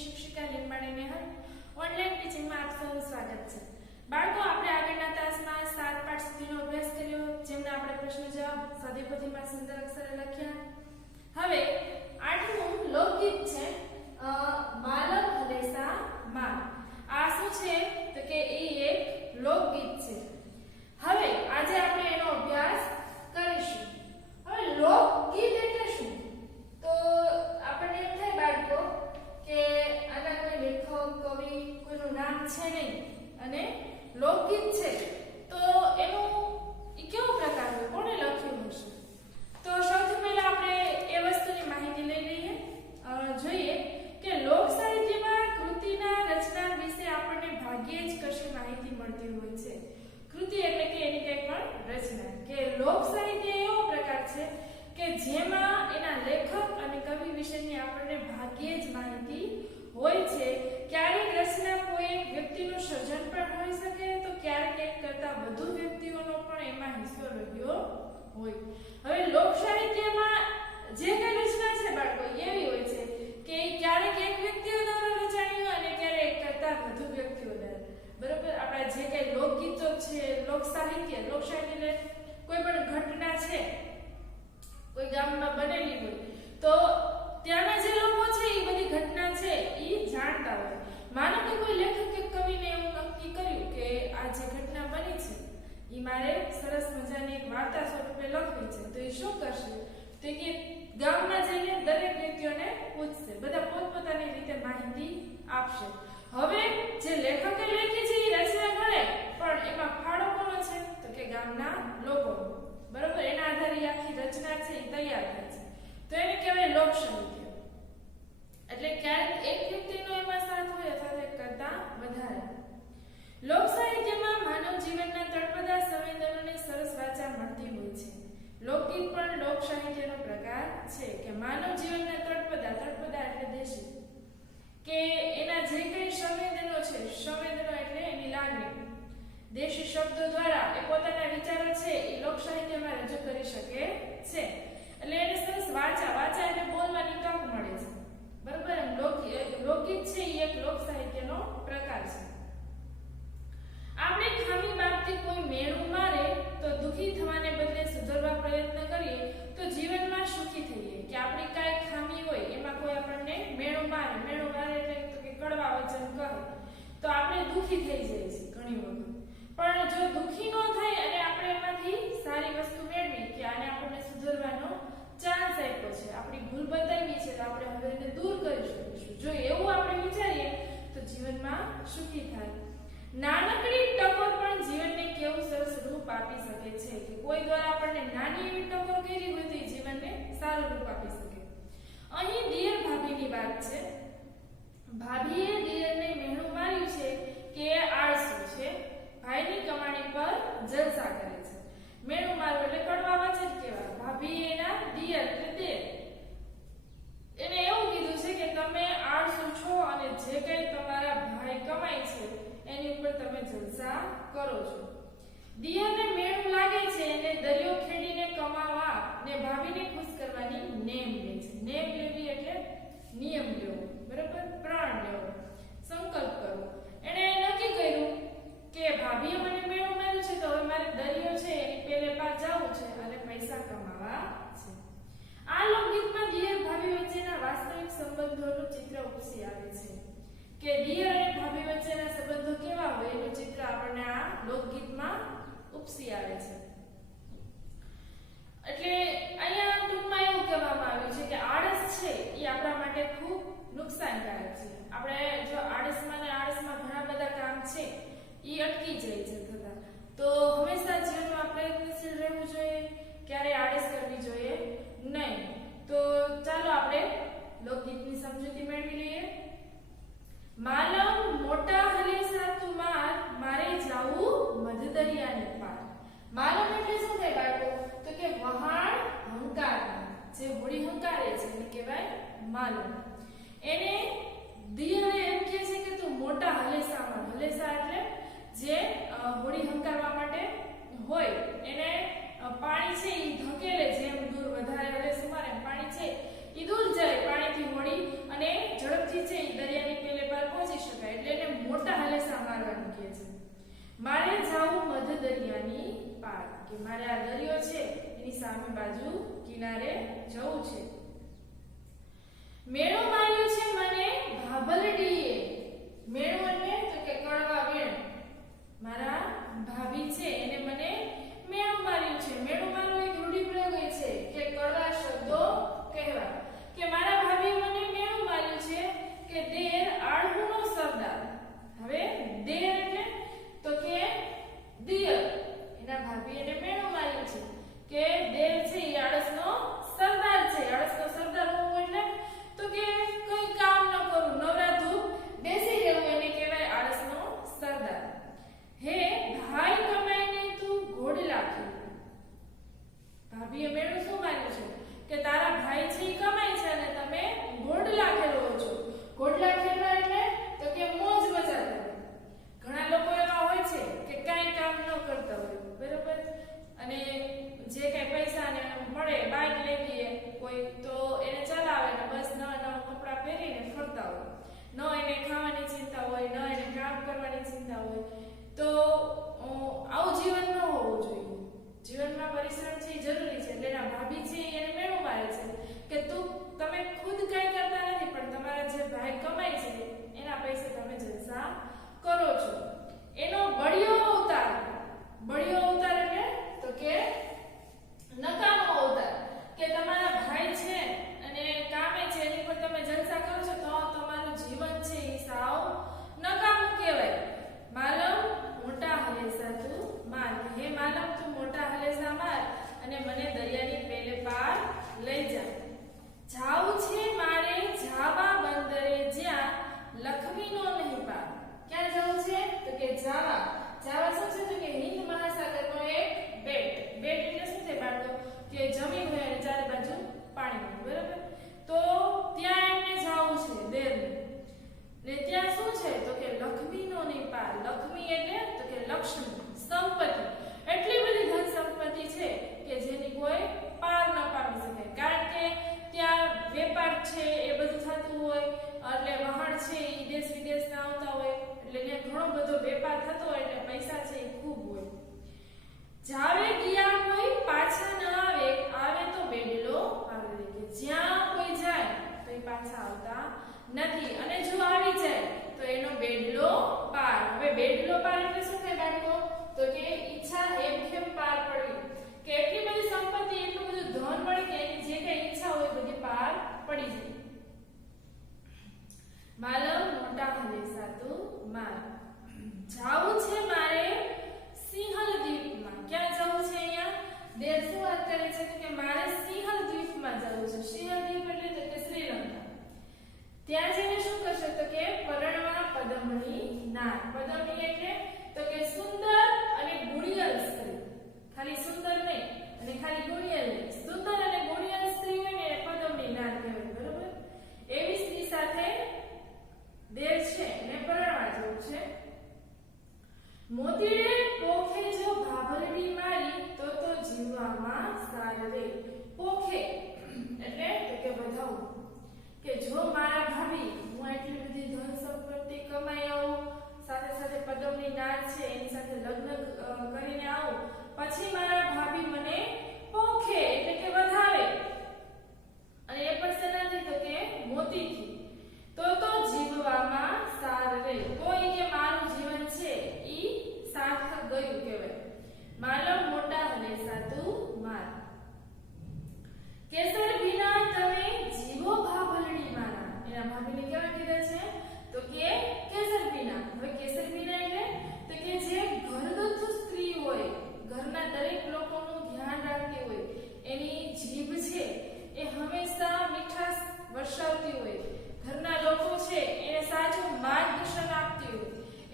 શિક્ષિકા લીંબાણી નેહલ ઓનલાઈન ટીચિંગમાં આપ સૌનું સ્વાગત છે। બાળકો, આપણે આગળના તાસમાં 7 પાઠ સુધીનો અભ્યાસ કર્યો, જેમના આપણે પ્રશ્ન જવાબ સાદી પોથીમાં સુંદર અક્ષરે લખ્યા। હવે 8મું લોકગીત છે માલવ હલેસા માર। આ શું છે તો કે એ એક લોકગીત છે। હવે આજે આપણે એનો અભ્યાસ કરીશું। હવે લોકગીત એટલે શું? તો આપણને એમ થાય બાળકો કે આના કોઈ લેખક કવિ કોઈનું નામ છે નહીં અને લોકગીત છે તો એનું કેવો પ્રકાર હોય, કોણે લખ્યું હશે? તો સૌથી પહેલા આપણે એ વસ્તુની માહિતી લઈ લઈએ। જોઈએ કે લોક સાહિત્યમાં કૃતિના રચના વિશે આપણને ભાગ્યે જ કશી માહિતી મળતી હોય છે। કૃતિ એટલે કે એની કંઈ પણ રચના, કે લોક સાહિત્ય એવો પ્રકાર છે કે જેમાં એના લેખક અને કવિ વિશેની આપણને ભાગ્યે જ માહિતી હોય છે। ક્યારેક રચના કોઈ એક વ્યક્તિનું સર્જન પણ હોઈ શકે, તો ક્યારેક એક કરતાં વધુ વ્યક્તિઓનો પણ એમાં હિસ્સો રહ્યો હોય। હવે લોક સાહિત્યમાં જે કઈ રચના છે બાળકો એવી હોય છે કે ક્યારેક એક વ્યક્તિઓ દ્વારા રચાણી હોય અને ક્યારેક એક કરતાં વધુ વ્યક્તિઓ દ્વારા, બરોબર? આપણા જે કઈ લોકગીતો છે, લોક સાહિત્ય એટલે કોઈ પણ ઘટના છે કોઈ ગામમાં બનેલી હોય તો ત્યાંના જે લોકો છે એ બધી ઘટના છે એ જાણતા હોય। માનો કે કોઈ લેખક કે કવિને એવું નક્કી કર્યું કે આ જે ઘટના બની છે એ મારે સરસ મજાની એક વાર્તા સ્વરૂપે લખવી છે, તો એ શું કરશે? તો કે ગામમાં જઈને દરેક વ્યક્તિઓને પૂછશે, બધા પોતપોતાની રીતે માહિતી આપશે। હવે જે લેખકે લખી છે એ રચના ગણે, પણ એમાં ફાળો કોનો છે? તો કે ગામના લોકો, બરોબર? એના આધારે આખી રચના છે એ તૈયાર થાય છે, તો એને કહેવાય લોક સાહિત્ય। એટલે ક્યારેક એક વ્યક્તિનો એમાં સાથ હોય અથવા એક કરતાં વધારે। લોક સાહિત્યમાં માનવ જીવનના તળપદા સંવેદનોને સરસ વાચા મળતી હોય છે। લોકગીત પણ લોક સાહિત્યનો પ્રકાર છે કે માનવ જીવનના તળપદા એટલે દેશી, કે એના જે કઈ સંવેદનો છે, સંવેદનો એટલે એની લાગણી, દેશી શબ્દો દ્વારા એ પોતાના વિચારો છે એ લોક સાહિત્યમાં રજૂ કરી શકે છે। એટલે એને સરસ વાચા એટલે બોલવાની તક મળે છે, બરોબર? એમ લોકગીત છે એ એક લોક સાહિત્યનો પ્રકાર છે। આપણે ખામી બાબતે કોઈ મેણું મારે તો દુઃખી થવાને બદલે સુધારવા પ્રયત્ન કરીએ તો જીવનમાં સુખી થઈએ। કે આપણી કાંઈ ખામી હોય એમાં કોઈ આપણને મેણું મારે એટલે તો કે કડવા વચન કહે તો આપણે દુઃખી થઈ જઈએ છીએ ઘણી વખત। પણ જો દુઃખી ન થાય અને આપણે એમાંથી સારી વસ્તુ મેળવી કે આને આપણને સુધારવાનો ચાન્સ આપ્યો છે, આપણી ભૂલ બતાવી છે તો આપણે હવે એને દૂર કરી શકીશું, જો એવું આપણે વિચારીએ તો જીવનમાં સુખી થાય। નાનકડી ટકોર પણ જીવનને કેવું સરસ રૂપ આપી શકે છે, કે કોઈ દ્વારા આપણને નાની એવી ટકોર કરી હોય તો એ જીવનને સારું રૂપ આપી શકે। અહીં દિયર ભાભીની વાત છે। ભાભીએ દિયરને મહેણું માર્યું છે કે એ આળસુ છે, ભાઈની કમાણી પર જલસા કરે છે। મેણું મારવું એટલે કડવા વચન કહેવાય। ભાભીએ એના દિયર એટલે દેર એને એવું કીધું છે કે તમે આળસુ છો અને જે કંઈ તમારા ભાઈ કમાય છે એની ઉપર તમે જલસા કરો છો। દિયરને મેણું લાગે છે એને દરિયો ખેડીને કમાવા ને ભાભીને ખુશ કરવાની નેમ લે છે। નેમ લેવી એટલે નિયમ લેવો, બરાબર? પ્રણ લેવો, સંકલ્પ કરવો। એને નક્કી કર્યું કે ભાભીએ મને મેણું માર્યું છે તો હવે મારે દરિયો છે એની પેલે પાર જવું છે અને પૈસા કમાવા છે। આ લોકગીતમાં દિયર ભાભી વચ્ચેના વાસ્તવિક સંબંધોનું ચિત્ર ઉપસી આવે છે, કે દિયર અને ભાભી વચ્ચેના સંબંધો કેવા હોય એનું ચિત્ર આપણને આ લોકગીતમાં ઉપસી આવે છે। એટલે અહીંયા ટૂંકમાં એવું કહેવામાં આવ્યું છે કે આળસ છે એ આપણા માટે ખૂબ નુકસાનકારક છે। આપણે જો આળસમાં ઘણા બધા કામ છે એ અટકી જાય છે થતા, તો હંમેશા જીવનમાં પ્રયત્નશીલ રહેવું જોઈએ, ક્યારે આળસ કરવી જોઈએ નહીં। તો ચાલો આપણે લોકગીતની સમજૂતી મેળવી લઈએ। માલવ મોટા હલેસા તું માર, મારે જાવું મધદરિયાને પાર। માલવ એટલે શું થાય બાળકો? તો કે વહાણ હંકારનાર, જે હોડી હંકારે છે એને કહેવાય માલવ। એને દિયરે એમ કહે છે કે તું મોટા હલેસા માર। હલેસા એટલે જે હોડી હંકારવા માટે હોય, એને પાણી છે એ ધકેલે, જેમ દૂર વધારે હલેસું મારે પાણી છે એ દૂર જાય પાણીથી હોડી અને ઝડપથી છે એ દરિયાની મારે જાવું મધ દરિયાની પાર, કે મારે આ દરિયો છે એની સામે બાજુ કિનારે જવું છે. મેળો માર્યો છે મને ભાભલડીએ. મેળો એટલે તો કે કડવા વેણ. મારા ભાભી છે એને મને મેળો માર્યું છે. મેળો મારવો એક રૂઢિપ્રયોગ છે કે કડવા શબ્દો કહેવા. કે મારા ભાભી મને મેળો માર્યું છે કે દેર આળહુનો સરદાર. હવે દેર એટલે તો કે દિયર. એના ભાભી એને મેળો માર્યું છે કે દેર છે એ આળસનો સરદાર છે. આળસનો સરદાર હોવો એટલે તો કે કોઈ કામ ન કરવું, નવરાધૂપ બેસી રહેવું, એને કહેવાય આળસનો સરદાર. હે ભાઈ કમાઈને તું ઘોડલા ખેલ. ભાભીએ મેળો શું માર્યું છે કે તારા ભાઈ છે એ કમાય છે અને તમે ઘોડલા ખેલો છો. ઘોડલા ખેલવા એટલે તો કે મોજ મજા કરે. ઘણા લોકો એવા હોય છે કે કાંઈ કામ ન કરતા હોય, બરોબર, અને જે કઈ પૈસા ને મળે, બાઇક લઈ લઈએ કોઈ તો એને ચલાવે ને બસ નવા નવા કપડાં પહેરીને ફરતા હોય. ન એને ખાવાની ચિંતા હોય, ન એને કામ કરવાની ચિંતા હોય. તો આવું જીવન ન હોવું જોઈએ. જીવનમાં પરિશ્રમ છે એ જરૂરી છે. એટલે એના ભાભી છે એને મેળો મારે છે કે તમે ખુદ કઈ કરતા નથી પણ તમારા જે ભાઈ કમાય છે એના પૈસે તમે જલસા કરો છો. એનો બળિયો અવતાર. બળિયો અવતાર એટલે તો કે નકામો અવતાર. કે તમારા ભાઈ છે અને કામે છે એની પર તમે જલસા કરો છો તો તમારું જીવન છે એ સાવ નકામું કહેવાય. માલમ મોટા હલેસા તું માર. હે માલમ તું મોટા હલેસા માર અને મને દરિયાની પેલે પાર લઈ જા. જાવું છે મારે જાવા બંદરે જ્યાં લખમીનો નહીં પાર. ક્યાં જવું છે તો કે જાવા. જાવા શું છે તો કે હિંદ મહાસાગરનો એક બેટ. બેટ એટલે શું છે બાળકો કે જમીન હોય અને ચારે બાજુ પાણી હોય, બરાબર. તો ત્યાં એમને જાવું છે દેરને. ને ત્યાં શું છે તો કે લક્ષ્મીનો નહીં પાર. લક્ષ્મી એટલે તો કે લક્ષ્મી, સંપત્તિ. એટલી બધી ધન સંપત્તિ છે કે જેની કોઈ પાર ન પામી શકે. કારણ કે ત્યાં વેપાર છે એ બધું થતું હોય, એટલે વહાણ છે એ દેશ વિદેશના આવતા હોય, એટલે ત્યાં ઘણો બધો વેપાર થતો હોય, એટલે પૈસા છે એ ખૂબ હોય. જાવે ગયા કોઈ પાછા ન આવે, આવે તો બેડલો આવે. કે જ્યાં કોઈ જાય તો એ પાછા આવતા નથી, અને જો આવી જાય તો એનો બેડલો પાર. હવે બેડલો પાર એટલે શું થાય બાળકો તો કે ઈચ્છા હેમખેમ પાર પડવી. કે એટલી બધી સંપત્તિ, એટલું બધું ધન મળે કે એની જે કઈ ઈચ્છા હોય બધી પાર પડી જાય. માલમ મોટા હલેસા તું માર. જાવું છે મારે સિંહલ દ્વીપમાં. ક્યાં જવું છે અહીંયા દેર શું વાત કરે છે કે મારે સિંહલ દ્વીપમાં જવું છે. સિંહલ દ્વીપ એટલે તો કે શ્રીલંકા. ત્યાં જઈને શું કરશે તો કે પરણવા પદમણી નાર. પદમણી એટલે તો કે સુંદર અને ગુણિયલ સ્ત્રી. ખાલી સુંદર નહીં અને ખાલી ગુણિયલ નહીં, સુંદર અને ગુણિયલ સ્ત્રી હોય ને એ પદમણી નાર કહેવાય, બરોબર. એવી સ્ત્રી સાથે દેર છે એને પરણવા જવું છે. મોતીડે પોખે જો ભાભલડી મારી તો જીવવામાં સાર રે. પોખે એટલે તો કે વધાવું. કે જો મારા ભાભી હું એટલી બધી ધન સંપત્તિ કમાઈ આવું, સાથે સાથે પદમની નાર છે એની સાથે લગ્ન કરીને આવું, પછી મારા ભાભી મને પોખે એટલે કે વધાવે, અને એ પણ શેનાથી તો કે મોતીથી, તો જીવવામાં સાર રે. કોઈ કે મારું જીવન છે ઈ સાર્થક ગયું કહેવાય. માલમ મોટા હલેસા તું માર. કેસર વિના તમે જીવો ભાભલડી મારા. એના ભાભીને કેવા કીધા છે તો કે કેસર વિના. હવે કેસર વિના એટલે તો કે જે ઘરગથ્થુ સ્ત્રી હોય, ઘરના દરેક લોકોનું ધ્યાન રાખતી હોય, એની જીભ છે એ હંમેશા મીઠાશ વરસાવતી હોય, ઘરના લોકો છે એને સાચું માર્ગદર્શન આપતી હોય,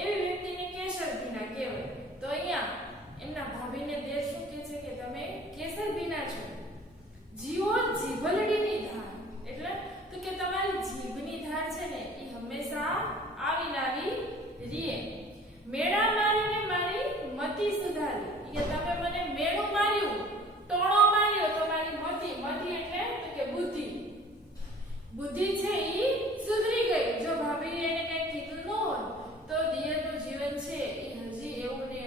એવી વ્યક્તિને કેસર વિના કહેવાય. તો અહીંયા એમના ભાભીને દેર શું કહે છે કે તમે કેસર વિના છો. જીવો જીભલડીની ધાર એટલે તો કે તમારી જીભની ધાર છે ને એ હંમેશા આવી લાવી રીએ. મેળા મારીને મારી મતિ સુધારી. કે તમે મને મેળું માર્યું, ટોણો માર્યો તો મારી મતિ, મતિ એટલે તો કે બુદ્ધિ, બુદ્ધિ છે એ સુધરી ગઈ. જો ભાભી એને કઈ કીધું ન હોય તો દિયરનું જીવન છે એ હજી એવું ને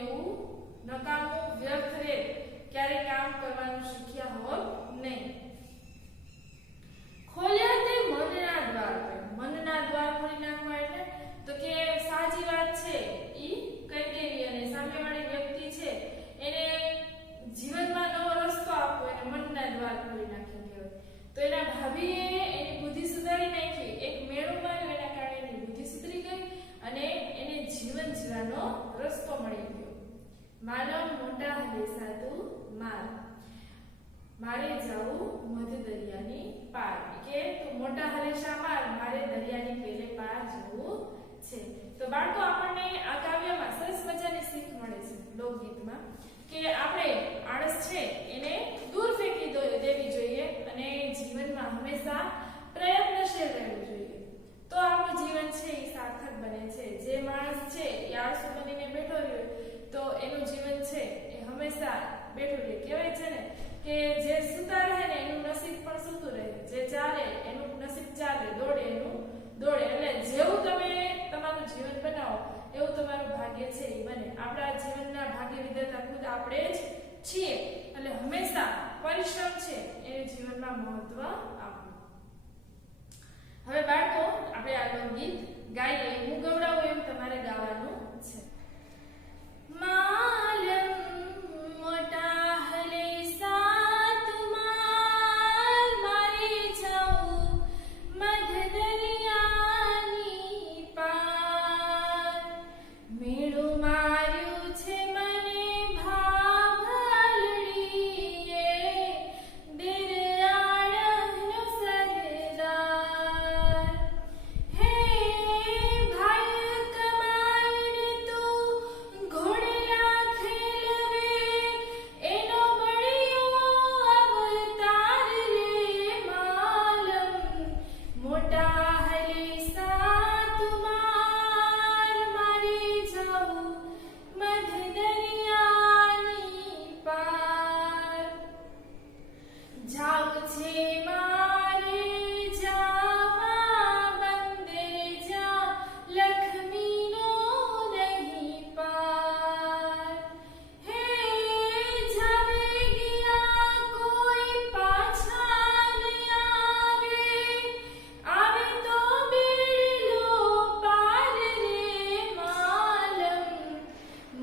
મારે જાવું મધ દરિયાની પાર કે તો મોટા હરેશા પાર મારે દરિયાની પેલે પાર જવું છે। તો બાળકો આપણને આ કાવ્યમાં સરસ મજાની શીખ મળે છે લોકગીતમાં કે આપણે આળસ છે એને દૂર ફેંકી દેવી જોઈએ અને જીવનમાં હંમેશા પ્રયત્નશીલ રહેવું જોઈએ તો આપણું જીવન છે એ સાર્થક બને છે। જે માણસ છે એ આળસુ બનીને બેઠો રહ્યો તો એનું જીવન છે એ હંમેશા બેઠું રહે। કહેવાય છે ને કે જે સૂતા રહે ને એનું નસીબ પણ સૂતું રહે, જે ચાલે એનું નસીબ ચાલે, દોડે એનું દોડે। એટલે જેવું તમે તમારું જીવન બનાવો એવું તમારું ભાગ્ય છે એ બને। આપણા જીવનના ભાગ્ય વિધાતા ખુદ આપણે જ છીએ એટલે હંમેશા પરિશ્રમ છે એને જીવનમાં મહત્વ આપવું। હવે બાળકો આપણે આગળ ગીત ગાઈએ। હું ગવડાવું એમ તમારે ગાવાનું છે। માલમ મોટા હલે સાત માલ મારે જાઉં મધ દરિયાની પાર મેળું માર્યું છે મને ભાભલડીએ દિરયાળનો સરદાર હે ભાઈ કમાઈને તું ઘોડલા ખેલવે એનો બળિયો અવતાર રે માલમ મોટા હલે સાત માર મારે જાઉં મધ દરિયાની પાર જાઉં છે મારે જાવા બંદરે જા લક્ષ્મીનો નહીં પાર હે જાવે ગયા કોઈ પાછા નહીં આવે તો બેડલો પાર રે માલમ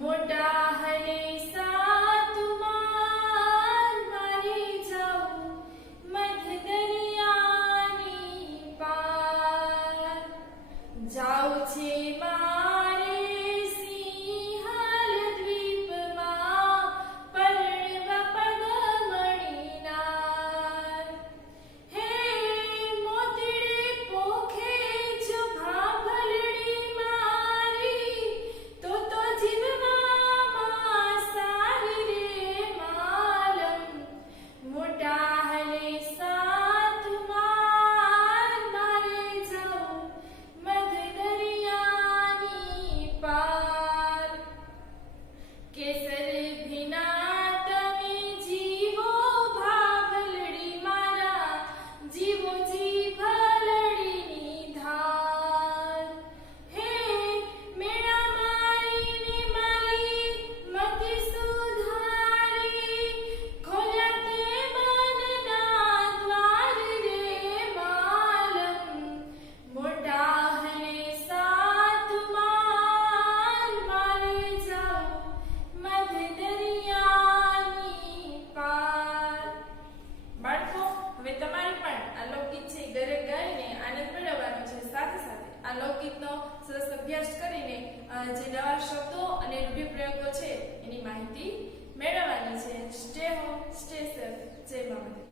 મોટા હલે સાત માર મારે જાઉં મધ દરિયાની પાર જાઉં છે મારે સિંહલ દ્વીપમાં પરણવા પગમણીનાર હે મોતીડે પોખે જો ભાભલડી મારી તો જીવવામાં સારી રે માલમ મોટા હલે સાત માર મારે જાઉં મધ દરિયાની પાર કેસર ભીના તમે જીવો ભાભલડી મારા જીવો જીભલડીની ધાર હે મેળા મારીને મારી મતિ સુધારી ખોલ્યા તે મનના દ્વાર રે માલમ મોટા હલે સાત માર મારે જાઉં મધ દરિયાની પાર। બાળકો હવે તમારે પણ આ લોકગીત છે એ ઘરે ગાઈને આનંદ મેળવવાનો છે। સાથે સાથે આ લોકગીતનો સરસ અભ્યાસ કરીને જે નવા શબ્દો અને રૂઢિપ્રયોગો છે એની માહિતી મેળવવાની છે। Stay home stay safe. જય મા